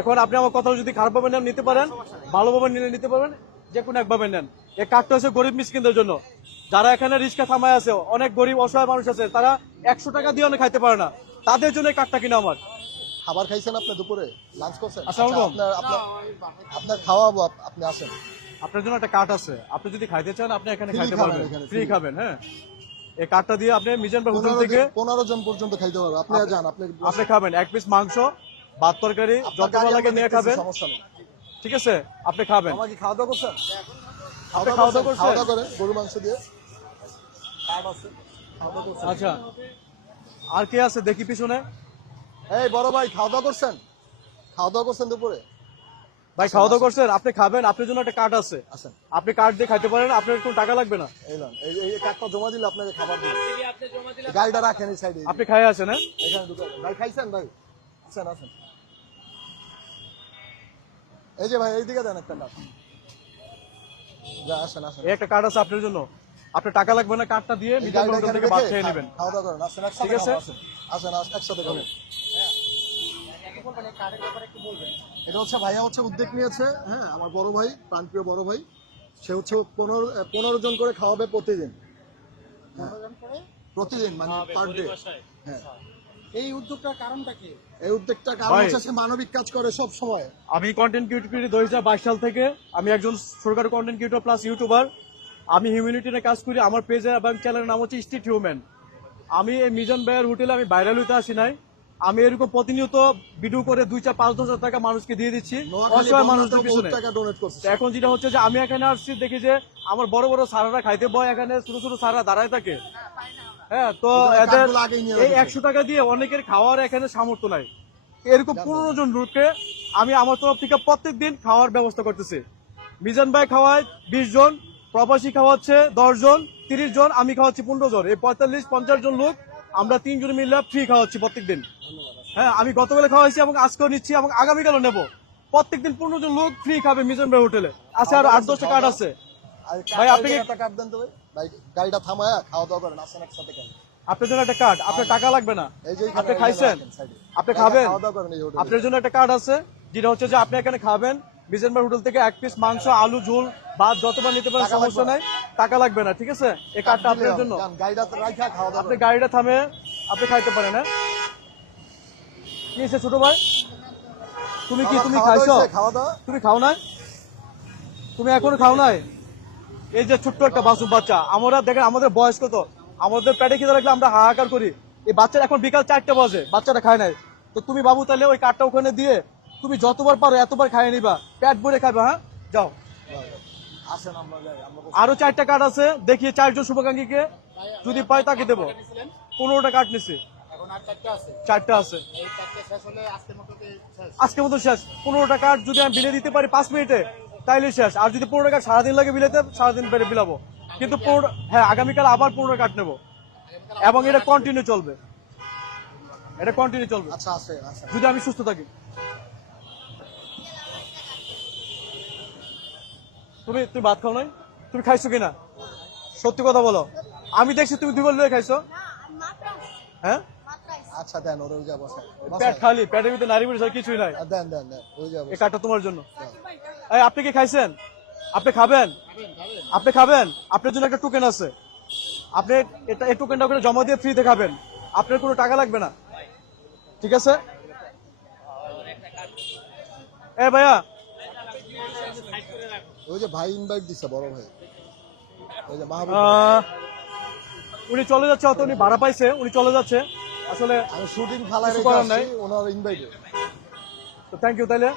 এখন আপনি আমার যদি খারাপভাবে নিতে পারেন, ভালোভাবে নিলে নিতে পারবেন, যে কোনো একভাবে নেন। এই কার্ডটা হচ্ছে গরিব, মিসকিনদের জন্য। যারা এখানে রিক্সা থামায় আছে, অনেক গরিব, অসহায় মানুষ আছে, তারা একশো টাকা দিয়ে খাইতে পারে না। তাদের জন্য কার্ডটা কিনা আমার? খাবার খাইছেন আপনি দুপুরে? লাঞ্চ করছেন? আচ্ছা, আপনার আপনার আপনার খাওয়াবো আপনি আসেন। আপনার জন্য একটা কার্ড আছে। আপনি যদি খাইতে চান আপনি এখানে খাইতে পারবেন। ফ্রি খাবেন হ্যাঁ। এই কার্ডটা দিয়ে আপনি মিজান হোটেল পনেরো থেকে জন- পনেরো জন পর্যন্ত খাইতে পারব। আপনি যান আপনি আপনি খাবেন। এক পিস মাংস ভাত তরকারি আপনার যত ভালো লাগে নিয়ে খাবেন। সমস্যা নেই। ঠিক আছে? আপনি খাবেন। আমাকে খাওয়া দাওয়া করছেন? খাওয়া দাওয়া করছেন? খাওয়া দাওয়া করে গরু মাংস দিয়ে। দাওয়া করছেন? আচ্ছা। আর কে আছে? দেখি পিছনে। এই বড় ভাই খাওয়া দাওয়া করছেন? খাওয়া দাওয়া করছেন দুপুরে? ভাই খাওয়া দাওয়া করছেন? আপনি খাবেন আপনার জন্য একটা কার্ড আছে। আসেন। আপনি কার্ড দিয়ে খাইতে পারেন আপনার কোনো টাকা লাগবে না। এই লন এই এই কার্ডটা জমা দিলে আপনাকে খাবার দিবে। গাড়িটা রাখেন এই সাইডে। আপনি খাই আছেন হ্যাঁ? এখানে ভাই খাইছেন ভাই? আছেন আছেন এই যে ভাই এইদিকে দেন একটা যা আসেন আসেন। এই একটা কার্ড আছে আপনার জন্য। আপনার টাকা লাগবে না কার্ডটা দিয়ে এই মিজান হোটেল থেকে ভাত খেয়ে নেবেন। খাওয়া দাওয়া করেন আসেন ঠিক আছে? আসেন। একসাথে খাব। এটা হচ্ছে ভাইয়া হচ্ছে উদ্যোগ নিয়েছে হ্যাঁ আমার বড় ভাই প্রাণপ্রিয় বড় ভাই। সে হচ্ছে পনেরো পনেরো জন করে খাওয়াবে প্রতিদিন। হ্যাঁ। প্রতিদিন মানে পার ডে হ্যাঁ। এই উদ্যোগটার কারণটা কি? এই উদ্যোগটা কারণ হচ্ছে সে মানবিক কাজ করে সব সময়। আমি কন্টেন্ট ক্রিয়েটর দুই হাজার বাইশ সাল থেকে আমি একজন ছোটখাটো কন্টেন্ট ক্রিয়েটর প্লাস ইউটিউবার আমি হিউম্যানিটি নিয়ে কাজ করি আমার পেজে এবং চ্যানেলের নাম হচ্ছে স্ট্রিট হিউম্যান আমি এই মিজান ভাইয়ের হোটেলে আমি ভাইরাল হইতে আসি নাই। আমি এরকম প্রতিনিয়ত ভিডিও করে দুই চার পাঁচ দশ হাজার টাকা মানুষকে দিয়ে দিচ্ছি। অসহায় মানুষদের পিছনে। এখন যেটা হচ্ছে যে আমি এখানে আসছি দেখি যে আমার বড় বড় সারারা খাইতে বয় এখানে ছোট ছোট সারা দাঁড়ায় থাকে। হ্যাঁ তো এদের এই একশো টাকা দিয়ে অনেকের খাওয়ার এখানে সামর্থ্য নাই। এরকম পনেরো জন লোককে আমি আমার তরফ থেকে প্রত্যেক দিন খাওয়ার ব্যবস্থা করতেছি। মিজান ভাই খাওয়ায় বিশ জন প্রবাসী খাওয়াচ্ছে দশ জন তিরিশ জন আমি খাওয়াচ্ছি পনেরো জন। এই পঁয়তাল্লিশ পঞ্চাশ জন লোক আমরা তিনজন মিলে ফ্রি খাওয়াচ্ছি প্রত্যেক দিন হ্যাঁ আমি গতকালে খাওয়াইছি এবং আজকেও নিচ্ছি এবং আগামীকালও নেব। প্রত্যেকদিন পনেরো জন লোক ফ্রি খাবে মিজান ভাই হোটেলে। আছে আর আট দশটা কার্ড আছে। ভাই, আপনি একটা কার্ড দেন তো ভাই। ভাই গাড়িটা থামায় খাওয়া দাওয়া করেন আসেন একসাথে আপনার জন্য একটা কার্ড আপনার টাকা লাগবে না। আপনি খাইছেন। আপনি খাবেন? খাওয়া আপনার জন্য একটা কার্ড আছে যেটা হচ্ছে যে আপনি এখানে খাবেন। বিজেনবার হোটেল থেকে এক পিস মাংস আলু ঝোল ভাত যতবার নিতে পারেন সমস্যা নাই। টাকা লাগবে না ঠিক আছে? এই কার্ডটা আপনার জন্য। আপনি গাড়িটা থামে আপনি খাইতে পারেন হ্যাঁ? কি ছোট ভাই? তুমি কি তুমি খাইছো? তুমি খাও নাই? তুমি এখনও খাও নাই? এই যে ছোট্ট একটা বাসুম বাচ্চা আমরা দেখেন আমাদের বয়স কত? আমাদের পেটে খিদে রাখলে আমরা হাহাকার করি। এই বাচ্চারা এখন বিকাল চারটে বাজে বাচ্চাটা খায় নাই। তো তুমি বাবু তাহলে ওই কার্ডটা ওখানে দিয়ে তুমি যতবার পারো এতবার খাইয়ে নিবা। পেট ভরে খাবে হ্যাঁ? যাও। আরও চারটা কার্ড আছে দেখিয়ে চারজন শুভাকাঙ্ক্ষীকে যদি পাই তাকে দেবো। পনেরোটা কার্ড নিছি। চারটা আছে? আজকের মতো শেষ? পনেরোটা কার্ড যদি আমি বিলে দিতে পারি পাঁচ মিনিটে তাইলে শেষ। আর যদি পনেরো কার্ড সারাদিন লাগে বিলেতে সারাদিন বেড়ে বিলাবো। কিন্তু হ্যাঁ আগামীকাল আবার পনেরো কার্ড নেব। এবং এটা কন্টিনিউ চলবে। এটা কন্টিনিউ চলবে। আচ্ছা যদি আমি সুস্থ থাকি। তুমি তুমি ভাত খাও নাই? তুমি খাইছো কিনা? সত্যি কথা বলো। আমি দেখছি তুমি দুবার লয়ে খাইছো। হ্যাঁ? আচ্ছা দেন ওরে যা বসে। পেট খালি পেটের ভিতরে নারী পুরুষ আর কিছুই নাই। দেন দেন দেন যা এই কার্ডটা তোমার জন্য। এই আপনি কি খাইছেন? আপনি খাবেন? আপনি খাবেন? আপনার জন্য একটা টোকেন আছে। আপনি এটা এই টোকেনটা ওখানে জমা দিয়ে ফ্রিতে খাবেন। আপনার কোনো টাকা লাগবে না। ঠিক আছে? এ ভাইয়া। ওই যে ভাই ইনভাইট দিছে বড় ভাই। ওই যে মাহবুব উনি চলে যাচ্ছে অত উনি ভাড়া পাইছে উনি চলে যাচ্ছে। আসলে আমি শুটিং ফালাই রেখে আসছি। ওনার ইনভাইট থ্যাংক ইউ তাইলে।